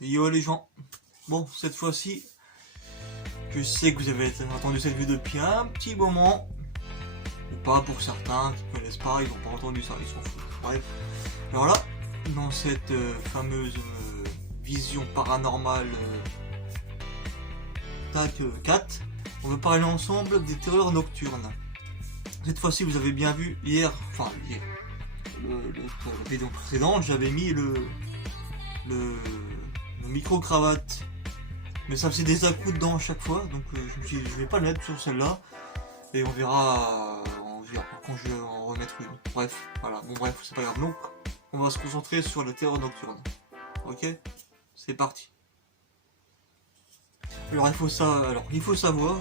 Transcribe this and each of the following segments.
Yo les gens, bon cette fois-ci, je sais que vous avez attendu cette vidéo depuis un petit moment, ou pas pour certains qui ne connaissent pas, ils n'ont pas entendu ça, ils s'en foutent. Bref, alors là, dans cette fameuse vision paranormale TAC 4, on va parler ensemble des terreurs nocturnes. Cette fois-ci, vous avez bien vu hier, la vidéo précédente, j'avais mis le micro-cravate, mais ça faisait des à-coups dedans à chaque fois, donc je me suis dit je vais pas le mettre sur celle-là, et on verra quand je vais en remettre une. Bref, voilà, bon bref, c'est pas grave, donc on va se concentrer sur le terreur nocturne. Ok, c'est parti. Alors il faut savoir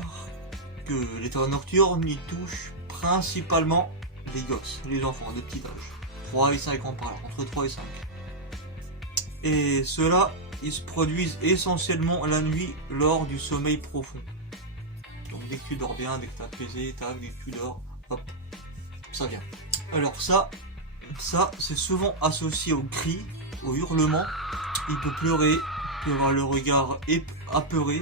que les terreurs nocturnes y touchent principalement les gosses, les enfants de petit âge, 3 et 5 ans par là, entre 3 et 5. Et ceux-là, ils se produisent essentiellement la nuit lors du sommeil profond. Donc dès que tu dors bien, dès que tu es apaisé, dès que tu dors, hop, ça vient. Alors ça c'est souvent associé aux cris, aux hurlements. Il peut pleurer, il peut avoir le regard apeuré,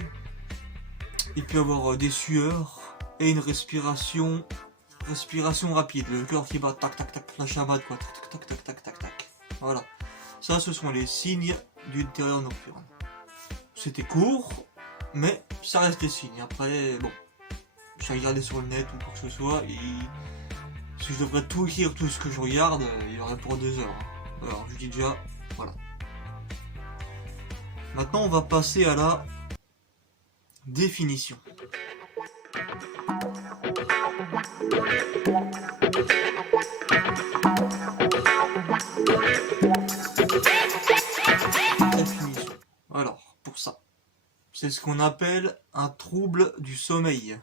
il peut avoir des sueurs et une respiration rapide, le cœur qui bat tac tac tac, la chamade quoi, tac tac tac tac tac tac. Voilà. Ça, ce sont les signes d'une terreur nocturne. C'était court, mais ça reste des signes. Après, bon, j'ai regardé sur le net ou quoi que ce soit, et si je devrais tout écrire, tout ce que je regarde, il y aurait pour 2 heures. Alors, je dis déjà, voilà. Maintenant, on va passer à la définition. Alors, pour ça, c'est ce qu'on appelle un trouble du sommeil,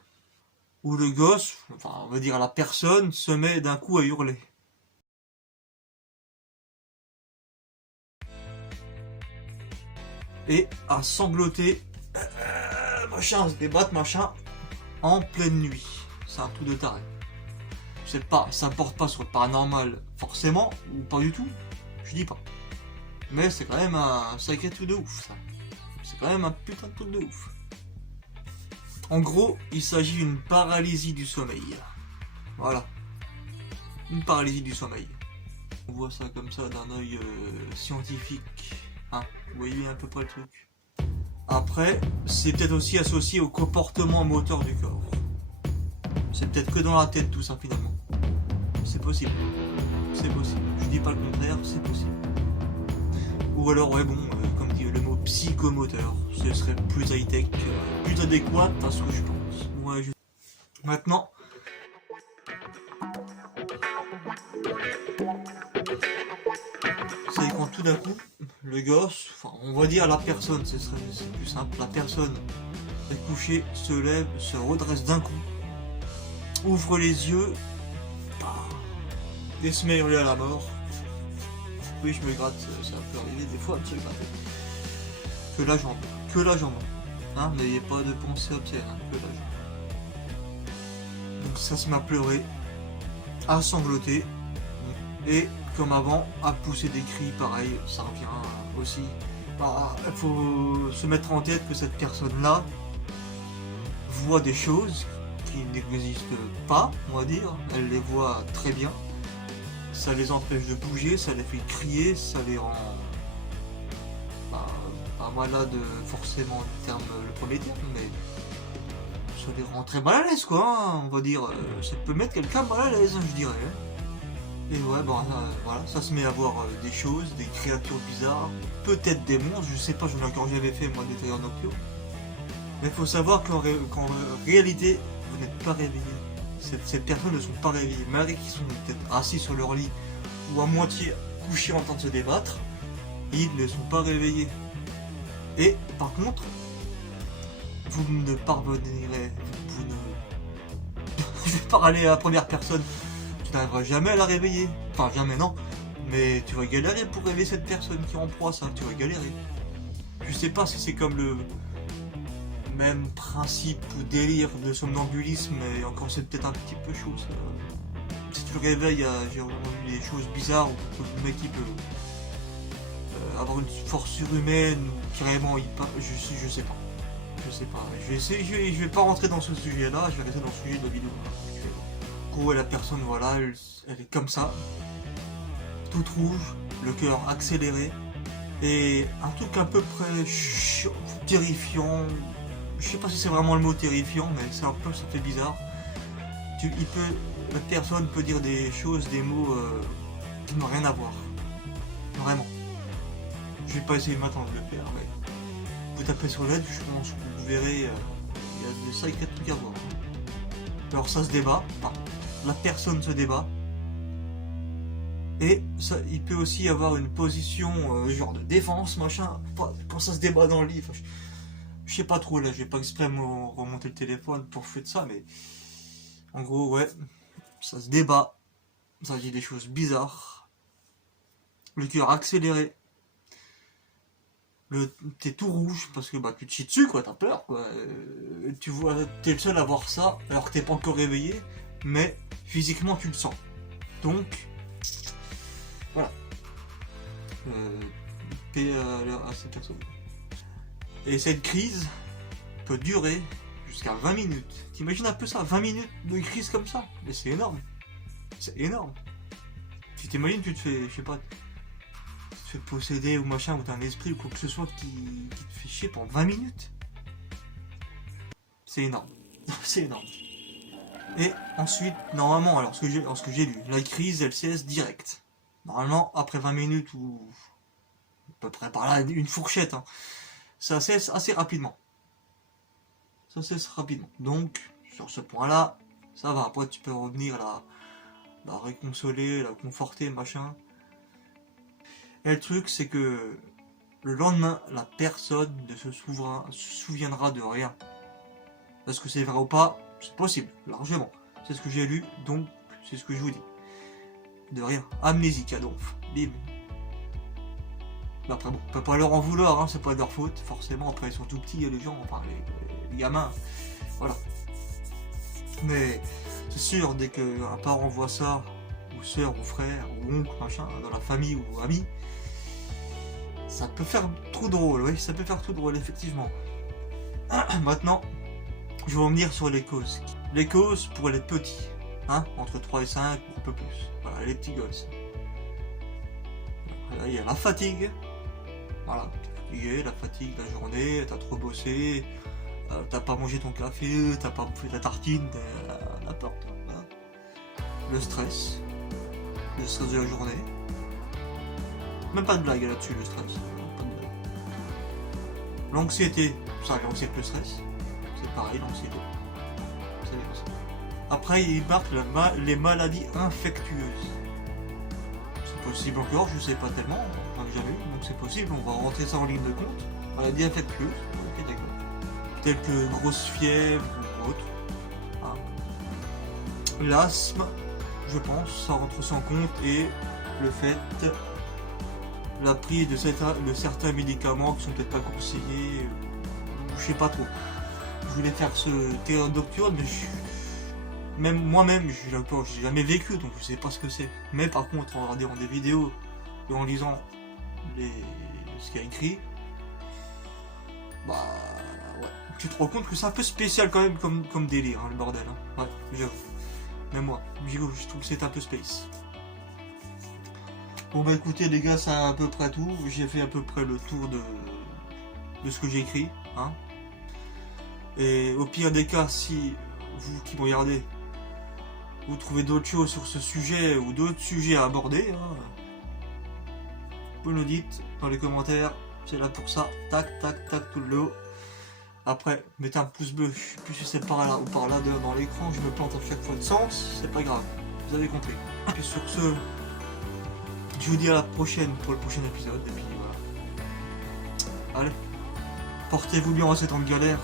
où le gosse, enfin on va dire la personne, se met d'un coup à hurler. Et à sangloter, machin, se débattre, machin, en pleine nuit. C'est un truc de taré. Je sais pas, ça porte pas sur le paranormal forcément, ou pas du tout, je dis pas. Mais c'est quand même un sacré truc de ouf, ça. C'est quand même un putain de truc de ouf. En gros, il s'agit d'une paralysie du sommeil. Voilà. Une paralysie du sommeil. On voit ça comme ça d'un œil scientifique. Hein, vous voyez à peu près le truc. Après, c'est peut-être aussi associé au comportement moteur du corps. C'est peut-être que dans la tête tout ça finalement. C'est possible. C'est possible. Je dis pas le contraire, c'est possible. Ou alors, ouais, bon, comme dit le mot psychomoteur, ce serait plus high-tech, plus adéquat à ce que je pense. Ouais, Maintenant, c'est quand tout d'un coup, le gosse, enfin, on va dire la personne, c'est plus simple, la personne est couchée, se lève, se redresse d'un coup, ouvre les yeux, et se met à hurler à la mort. Oui, je me gratte, ça peut arriver des fois de se gratter. Que la jambe. Hein, n'ayez pas de pensée obscène, hein, que la jambe. Donc ça se met à pleurer, à sangloter, et comme avant, à pousser des cris, pareil, ça revient aussi. Il faut se mettre en tête que cette personne-là voit des choses qui n'existent pas, on va dire, elle les voit très bien. Ça les empêche de bouger, ça les fait crier, ça les rend pas malade forcément le terme, le premier terme, mais ça les rend très mal à l'aise quoi, hein, on va dire, ça peut mettre quelqu'un mal à l'aise, je dirais. Et ouais, bon, voilà, ça se met à voir des choses, des créatures bizarres, peut-être des monstres, je sais pas, j'en ai encore jamais fait moi des terreurs nocturnes. Mais il faut savoir qu'en réalité, vous n'êtes pas réveillé. Ces personnes ne sont pas réveillées, malgré qu'ils sont peut-être assis sur leur lit ou à moitié couchés en train de se débattre, ils ne sont pas réveillés. Et par contre, vous ne parvenirez, je vais parler à la première personne, tu n'arriveras jamais à la réveiller, enfin jamais non, mais tu vas galérer pour réveiller cette personne qui est en proie, ça, tu vas galérer. Je sais pas si c'est comme le même principe ou délire de somnambulisme, et encore c'est peut-être un petit peu chaud ça. Si tu le réveilles, j'ai entendu des choses bizarres, ou le mec qui peut avoir une force surhumaine, carrément, je sais pas. Je sais pas. Je vais pas rentrer dans ce sujet-là, je vais rester dans le sujet de la vidéo. En gros, la personne, voilà, elle est comme ça, toute rouge, le cœur accéléré, et un truc à peu près terrifiant. Je sais pas si c'est vraiment le mot terrifiant, mais c'est un peu, ça fait bizarre. La personne peut dire des choses, des mots qui n'ont rien à voir. Vraiment. Je vais pas essayer maintenant de le faire, mais vous tapez sur l'aide, je pense que vous verrez, il y a des sacrés trucs à voir. Alors ça se débat, enfin, la personne se débat, et ça, il peut aussi avoir une position genre de défense, machin, quand ça se débat dans le lit. Je sais pas trop là, je vais pas exprès me remonter le téléphone pour faire de ça, mais en gros, ouais, ça se débat, ça dit des choses bizarres, le cœur accéléré. T'es tout rouge parce que bah tu te chies dessus quoi, t'as peur quoi. Tu vois, t'es le seul à voir ça alors que t'es pas encore réveillé, mais physiquement tu le sens. Donc voilà. Paix à cette personne. Et cette crise peut durer jusqu'à 20 minutes. T'imagines un peu ça, 20 minutes de crise comme ça? Mais c'est énorme. C'est énorme. Tu t'imagines, tu te fais, je sais pas, posséder ou machin, ou t'as un esprit ou quoi que ce soit qui te fait chier pendant 20 minutes. C'est énorme. C'est énorme. Et ensuite, normalement, alors ce que j'ai lu, la crise elle cesse direct. Normalement, après 20 minutes ou à peu près par là, une fourchette, hein, ça cesse assez rapidement. Ça cesse rapidement. Donc, sur ce point-là, ça va. Après, tu peux revenir la réconsoler, la conforter, machin. Et le truc, c'est que le lendemain, la personne ne se souviendra de rien. Est-ce que c'est vrai ou pas? C'est possible, largement. C'est ce que j'ai lu, donc c'est ce que je vous dis. De rien. Amnésique, donc. Bim. Mais après, bon, on peut pas leur en vouloir, hein, c'est pas de leur faute, forcément. Après, ils sont tout petits, les gens, enfin, les gamins. Voilà. Mais c'est sûr, dès qu'un parent voit ça, ou soeur, ou frère, ou oncle, machin, dans la famille ou ami, ça peut faire trop drôle, oui, ça peut faire trop drôle, effectivement. Maintenant, je vais revenir sur les causes. Les causes pour les petits, hein, entre 3 et 5, ou un peu plus. Voilà, les petits gosses. Là, il y a la fatigue. Voilà, t'es fatigué, la fatigue, la journée, t'as trop bossé, t'as pas mangé ton café, t'as pas bouffé ta tartine, n'importe. Voilà. Le stress de la journée. Même pas de blague là-dessus, le stress. Pas de blague. L'anxiété, ça l'anxiété, le stress. C'est pareil, l'anxiété. C'est bien ça. Après, il marque les maladies infectieuses. C'est possible encore, je sais pas tellement, on n'a jamais vu, donc c'est possible, on va rentrer ça en ligne de compte. Maladies infectieuses, ok, d'accord. Telles que grosse fièvre ou autre. Hein. L'asthme, je pense, ça rentre sans compte, et le fait, la prise de certains médicaments qui sont peut-être pas conseillés, je sais pas trop. Je voulais faire ce théorie nocturne, mais même moi-même, j'ai jamais vécu, donc je sais pas ce que c'est. Mais par contre, en regardant des vidéos et en lisant ce qu'il y a écrit, bah ouais, tu te rends compte que c'est un peu spécial quand même comme délire, hein, le bordel. Hein. Ouais, j'avoue. Même moi, je trouve que c'est un peu space. Bon bah écoutez les gars, c'est à peu près tout. J'ai fait à peu près le tour de ce que j'ai écrit. Hein. Et au pire des cas, si vous qui me regardez, vous trouvez d'autres choses sur ce sujet ou d'autres sujets à aborder, hein, vous nous dites dans les commentaires, c'est là pour ça, tac tac tac tout le haut. Après, mettez un pouce bleu, je sais plus si c'est par là ou par là dans l'écran, je me plante à chaque fois de sens, c'est pas grave, vous avez compris. Et sur ce, je vous dis à la prochaine pour le prochain épisode, et puis voilà. Allez, portez-vous bien en ces temps de galère.